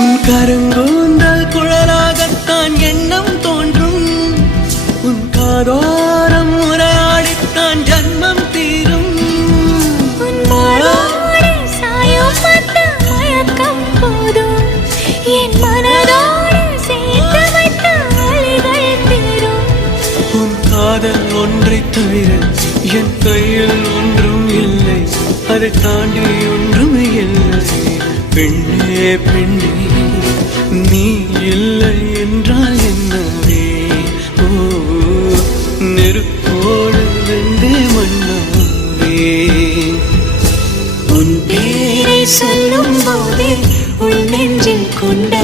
உன் கருங்கூந்தல் குழலாகத்தான் எண்ணம் தோன்றும். உன் காதோரம் உரையாடித்தான் ஜன்மம் தீரும். உன் மாறோடு சாயம் பார்த்த மயக்கம் போதும். என் மனதோடு சேர்த்து வைத்த வழிகள் தீரும். உன் காதல் ஒன்றை தவிர என் கையில் ஒன்றும் இல்லை. அதை தாண்டி ஒன்றும் இல்லை. பெண்ணே பெண்ணே நீ இல்லை என்றால் என்னவே? ஓ நெருப்போடு வெந்தே மண்ணாவே. உன் பேரை சொல்லும் போதே உன் நெஞ்சில் கொண்ட